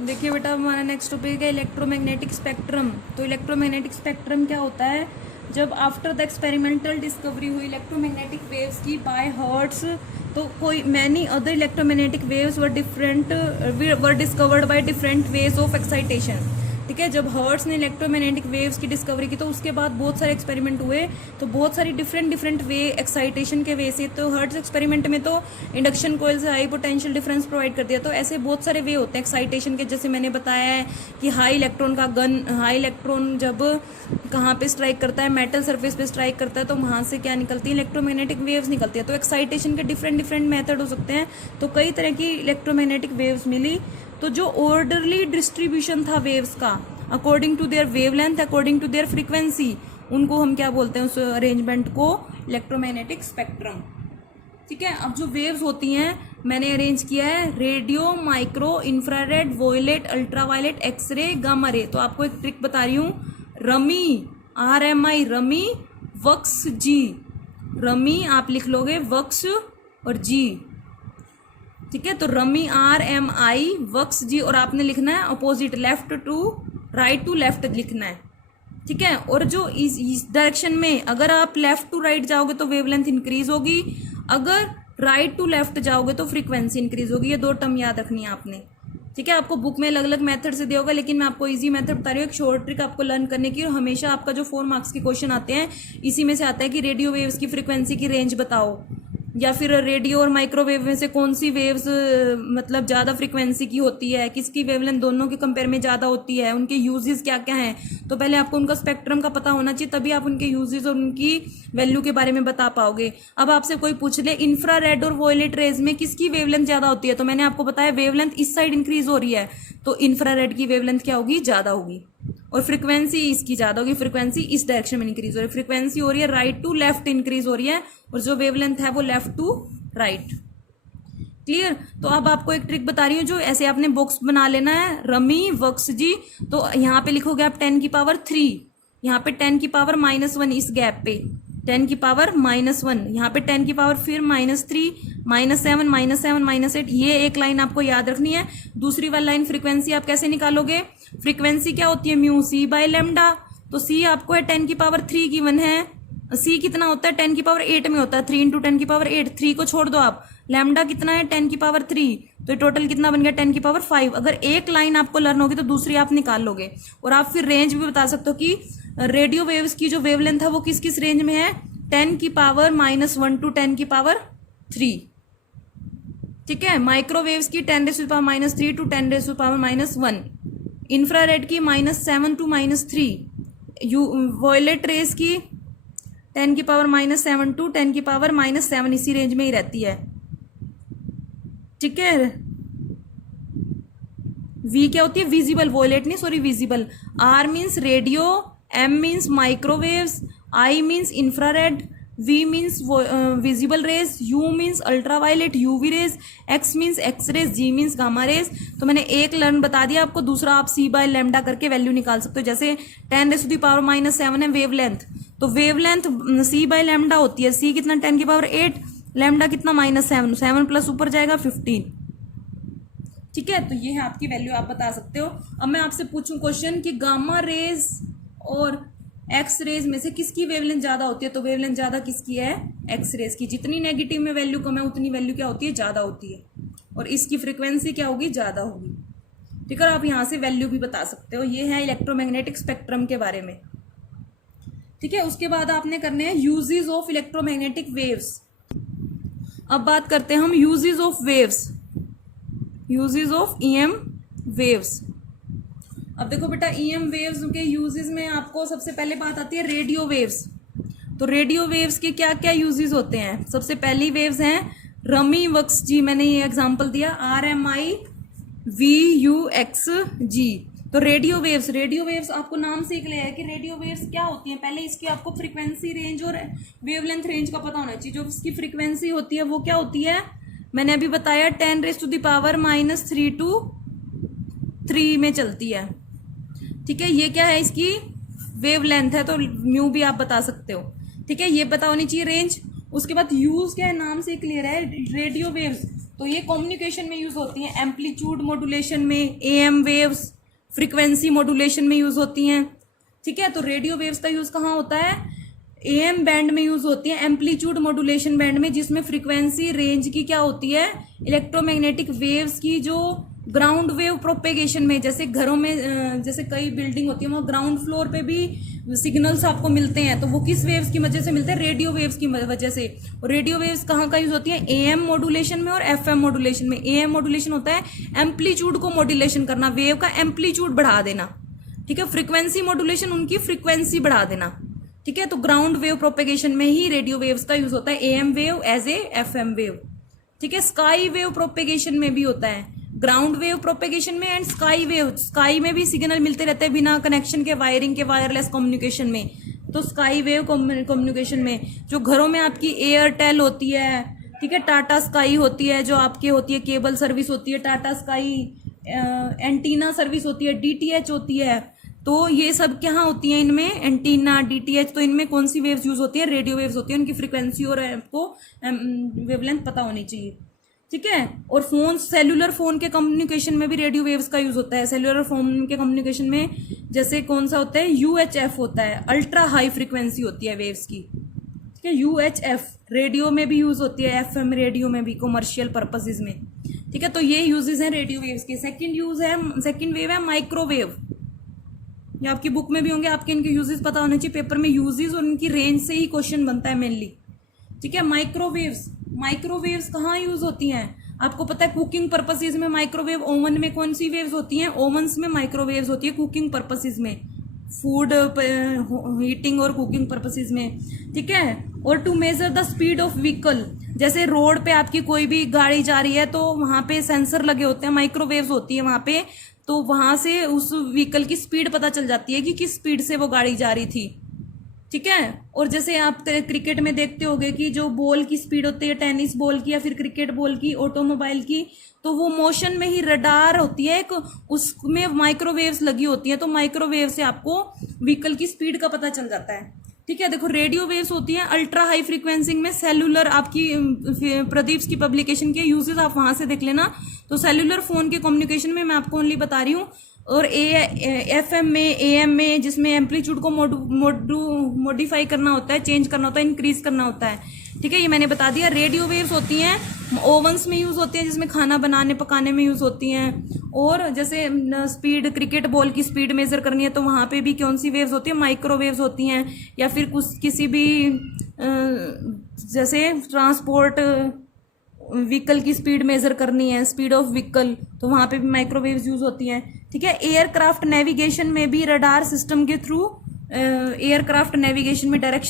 देखिए बेटा, हमारा नेक्स्ट टॉपिक है इलेक्ट्रोमैग्नेटिक स्पेक्ट्रम। तो इलेक्ट्रोमैग्नेटिक स्पेक्ट्रम क्या होता है? जब आफ्टर द एक्सपेरिमेंटल डिस्कवरी हुई इलेक्ट्रोमैग्नेटिक वेव्स की बाय हर्ट्स, तो कोई many other electromagnetic waves were discovered by different ways of excitation. ठीक है, जब हर्ट्स ने इलेक्ट्रोमैग्नेटिक वेव्स की डिस्कवरी की तो उसके बाद बहुत सारे एक्सपेरिमेंट हुए, तो बहुत सारी डिफरेंट वे एक्साइटेशन के वे से। तो हर्ट्स एक्सपेरिमेंट में तो इंडक्शन कोयल से हाई पोटेंशियल डिफरेंस प्रोवाइड कर दिया। तो ऐसे बहुत सारे वे होते हैं एक्साइटेशन के, जैसे मैंने बताया है कि हाई इलेक्ट्रॉन जब कहाँ पे स्ट्राइक करता है, मेटल सरफेस पे स्ट्राइक करता है, तो वहां से क्या निकलती है? इलेक्ट्रोमैग्नेटिक वेव्स निकलती है। तो एक्साइटेशन के डिफरेंट मेथड हो सकते हैं। तो कई तरह की इलेक्ट्रोमैग्नेटिक वेव्स मिली। तो जो ऑर्डरली डिस्ट्रीब्यूशन था वेव्स का, according to their wavelength, according to their frequency, उनको हम क्या बोलते हैं? उस अरेंजमेंट को इलेक्ट्रोमैग्नेटिक स्पेक्ट्रम। ठीक है, अब जो वेव्स होती हैं मैंने अरेंज किया है radio, micro, infrared, violet, ultraviolet, x ray, gamma ray. तो आपको एक ट्रिक बता रही हूँ, रमी, RMI, रमी, वक्स, जी। रमी आप लिख लोगे, वक्स और जी। ठीक है, तो रमी RMI, वक्स जी, और आपने लिखना है opposite, left to right to left लिखना है। ठीक है, और जो इस डायरेक्शन में अगर आप लेफ्ट टू राइट जाओगे तो वेवलेंथ इंक्रीज होगी, अगर राइट टू लेफ्ट जाओगे तो फ्रीक्वेंसी इंक्रीज होगी। ये दो टर्म याद रखनी है आपने। ठीक है, आपको बुक में अलग अलग मेथड से दिया होगा, लेकिन मैं आपको इजी मेथड बता रही हूँ, एक शॉर्ट ट्रिक आपको लर्न करने की। और हमेशा आपका जो 4 मार्क्स के क्वेश्चन आते हैं इसी में से आता है कि रेडियो वेव्स की फ्रीक्वेंसी की रेंज बताओ, या फिर रेडियो और माइक्रोवेव में से कौन सी वेव्स मतलब ज्यादा फ्रीक्वेंसी की होती है, किसकी वेवलेंथ दोनों के कंपेयर में ज्यादा होती है, उनके यूजेस क्या क्या हैं। तो पहले आपको उनका स्पेक्ट्रम का पता होना चाहिए, तभी आप उनके यूजेस और उनकी वैल्यू के बारे में बता पाओगे। अब आपसे कोई पूछ ले इंफ्रारेड और वोयलेट रेज में किसकी वेवलेंथ ज्यादा होती है, तो मैंने आपको बताया वेवलेंथ इस साइड इंक्रीज हो रही है, तो इंफ्रारेड की वेवलेंथ क्या होगी? ज्यादा होगी। और फ्रीक्वेंसी इसकी ज्यादा होगी, फ्रीक्वेंसी इस डायरेक्शन में इंक्रीज हो रही है, फ्रीक्वेंसी हो रही है राइट टू लेफ्ट इंक्रीज हो रही है, और जो वेवलेंथ है वो लेफ्ट टू राइट। क्लियर? तो अब आपको एक ट्रिक बता रही हूँ, जो ऐसे आपने बॉक्स बना लेना है, रमी, वक्स जी। तो यहाँ पे लिखोगे आप 10 की पावर 3, यहाँ पे 10 की पावर -1, इस गैप पे 10 की पावर -1, यहाँ पे 10 की पावर फिर -3, -7, -7, -8। ये एक लाइन आपको याद रखनी है। दूसरी वाली लाइन फ्रीक्वेंसी आप कैसे निकालोगे? फ्रीक्वेंसी क्या होती है? Mu C by lambda. तो सी आपको है 10 की पावर 3 गिवन है, सी कितना होता है? 10 की पावर 8 में होता है, 3 इंटू 10 की पावर 8, 3 को छोड़ दो आप, लैम्डा कितना है? 10 की पावर 3, तो टोटल कितना बन गया? 10 की पावर 5। अगर एक लाइन आपको लर्न होगी तो दूसरी आप निकाल लोगे। और आप फिर रेंज भी बता सकते हो कि रेडियो वेव्स की जो वेवलेंथ है वो किस किस रेंज में है? 10 की पावर -1 टू 10 की पावर 3। ठीक है, माइक्रोवेव्स की 10⁻³ टू 10⁻⁻1, इंफ्रारेड की -7 टू -3, वॉयलेट रेस की 10 की पावर -7 टू 10 की पावर -7, इसी रेंज में ही रहती है। ठीक है, वी क्या होती है? विजिबल, वॉयलेट नहीं, sorry, visible. R means radio, M means microwaves, I means infrared, V means visible rays, U means ultraviolet UV rays, X means X rays, G means gamma rays. तो मैंने एक learn बता दिया आपको, दूसरा आप C by lambda करके value निकाल सकते हो। जैसे 10⁻⁻7 है वेवलेंथ, तो वेवलेंथ सी बाय लेमडा होती है, सी कितना? 10 की पावर 8, लेमडा कितना? -7, 7 प्लस ऊपर जाएगा 15। ठीक है, तो ये है आपकी वैल्यू, आप बता सकते हो। अब मैं आपसे पूछूं क्वेश्चन कि गामा रेज और एक्स रेज में से किसकी वेवलेंथ ज्यादा होती है, तो वेवलेंथ ज्यादा किसकी है? एक्स रेज की। जितनी नेगेटिव में वैल्यू कम है उतनी वैल्यू क्या होती है? ज्यादा होती है, और इसकी फ्रीक्वेंसी क्या होगी? ज्यादा होगी। ठीक है, आप यहां से वैल्यू भी बता सकते हो। ये है इलेक्ट्रोमैग्नेटिक स्पेक्ट्रम के बारे में। ठीक है, उसके बाद आपने करने हैं यूजेस ऑफ इलेक्ट्रोमैग्नेटिक वेव्स। अब बात करते हैं हम uses of waves, uses of EM waves. अब देखो बेटा, EM वेव्स के यूजेस में आपको सबसे पहले बात आती है रेडियो वेव्स। तो रेडियो वेव्स के क्या क्या यूजेस होते हैं? सबसे पहली वेव्स हैं रमी, वक्स जी, मैंने ये एग्जांपल दिया, RMI, VUX जी। तो रेडियो वेव्स आपको नाम से ही क्लियर है कि रेडियो वेव्स क्या होती हैं। पहले इसकी आपको फ्रीक्वेंसी रेंज और वेवलेंथ रेंज का पता होना चाहिए। जो इसकी फ्रीक्वेंसी होती है वो क्या होती है? मैंने अभी बताया 10⁻³ टू 3 में चलती है। ठीक है, ये क्या है? इसकी वेवलेंथ है, तो म्यू भी आप बता सकते हो। ठीक है, ये पता होनी चाहिए रेंज। उसके बाद यूज क्या है? नाम से क्लियर है, रेडियो वेव्स। तो ये कम्युनिकेशन में यूज होती हैं। एम्पलीट्यूड मॉड्यूलेशन में, एएम वेव्स, फ्रीक्वेंसी मॉड्यूलेशन में यूज होती हैं। ठीक है, तो रेडियो वेव्स का यूज कहाँ होता है? एएम बैंड में यूज होती है, एम्पलीट्यूड मॉड्यूलेशन बैंड में, जिसमें फ्रीक्वेंसी रेंज की क्या होती है? इलेक्ट्रोमैग्नेटिक वेव्स की जो ग्राउंड वेव प्रोपेगेशन में, जैसे घरों में जैसे कई बिल्डिंग होती है वहाँ ग्राउंड फ्लोर पे भी सिग्नल्स आपको मिलते हैं, तो वो किस वेव्स की वजह से मिलते हैं? रेडियो वेव्स की वजह से। और रेडियो वेव्स कहाँ का यूज होती है? एएम मॉड्यूलेशन में और एफएम मॉड्यूलेशन में। एएम मॉड्यूलेशन होता है एम्पलीट्यूड को मॉड्यूलेशन करना, वेव का एम्पलीट्यूड बढ़ा देना। ठीक है, फ्रीक्वेंसी मॉड्यूलेशन उनकी फ्रीक्वेंसी बढ़ा देना। ठीक है, तो ग्राउंड वेव प्रोपेगेशन में ही रेडियो वेव्स का यूज होता है, AM wave as A FM wave. ठीक है, स्काई वेव प्रोपेगेशन में भी होता है, ग्राउंड वेव प्रोपेगेशन में एंड स्काई वेव। स्काई में भी सिग्नल मिलते रहते हैं बिना कनेक्शन के, वायरिंग के, वायरलेस कम्युनिकेशन में। तो स्काई वेव कम्युनिकेशन में जो घरों में आपकी एयरटेल होती है, ठीक है, टाटा स्काई होती है, जो आपके होती है केबल सर्विस होती है, टाटा स्काई एंटीना सर्विस होती है, डीटीएच होती है, तो ये सब क्या होती है इनमें? Antenna, DTH. तो इनमें कौन सी वेव्स यूज होती है? रेडियो वेव्स होती है। उनकी फ्रीक्वेंसी और आपको वेवलेंथ पता होनी चाहिए। ठीक है, और फोन, सेल्यूलर फोन के कम्युनिकेशन में भी रेडियो वेव्स का यूज होता है। सेल्यूलर फोन के कम्युनिकेशन में जैसे कौन सा होता है? यूएचएफ होता है, अल्ट्रा हाई फ्रीक्वेंसी होती है वेव्स की। ठीक है, यूएचएफ रेडियो में भी यूज होती है, एफएम रेडियो में भी, कमर्शियल पर्पसेज में। ठीक है, तो ये यूजेस हैं रेडियो वेव्स के। सेकंड वेव है माइक्रोवेव। ये आपकी बुक में भी होंगे, आपके इनके यूजेस पता होने चाहिए। पेपर में यूजेस और इनकी रेंज से ही क्वेश्चन बनता है मेनली। ठीक है, माइक्रोवेव्स कहाँ यूज होती हैं? आपको पता है कुकिंग पर्पसेज में माइक्रोवेव। ओवन में कौन सी वेव्स होती हैं? ओवंस में माइक्रोवेव्स होती है कुकिंग पर्पसेज में, फूड हीटिंग और कुकिंग पर्पसेज में। ठीक है, और to measure the speed of vehicle, जैसे रोड पे आपकी कोई भी गाड़ी जा रही है तो वहां पे सेंसर लगे होते हैं, माइक्रोवेव्स होती है वहां पे, तो वहां से उस व्हीकल की स्पीड पता चल जाती है कि किस स्पीड से वो गाड़ी जा रही थी। ठीक है, और जैसे आप क्रिकेट में देखते होंगे कि जो बॉल की स्पीड होती है, टेनिस बॉल की या फिर क्रिकेट बॉल की, ऑटोमोबाइल की, तो वो मोशन में ही रडार होती है एक, उसमें माइक्रोवेव्स लगी होती है, तो माइक्रोवेव से आपको व्हीकल की स्पीड का पता चल जाता है। ठीक है, देखो रेडियो वेव्स होती हैं अल्ट्रा हाई फ्रीक्वेंसी में। सेलुलर आपकी प्रदीप की पब्लिकेशन के यूजेस आप वहां से देख लेना। तो सेलुलर फोन के कम्युनिकेशन में मैं आपको ओनली बता रही हूँ। और एफएम में, एएम में, जिसमें एम्पलीट्यूड को मॉडिफाई करना होता है, चेंज करना होता है, इंक्रीज करना होता है। ठीक है, ये मैंने बता दिया। रेडियो वेव्स होती हैं ओवंस में यूज होती हैं, जिसमें खाना बनाने पकाने में यूज होती हैं। और जैसे स्पीड, क्रिकेट बॉल की स्पीड मेजर करनी है तो वहां पे भी कौन सी वेव्स होती है? माइक्रोवेव्स होती हैं। या फिर कुछ किसी भी जैसे ट्रांसपोर्ट व्हीकल की स्पीड मेजर करनी है, स्पीड ऑफ व्हीकल, तो वहां पे भी माइक्रोवेव्स यूज होती हैं। ठीक है, एयरक्राफ्ट नेविगेशन में भी रडार सिस्टम के थ्रू एयरक्राफ्ट नेविगेशन में डायरेक्शन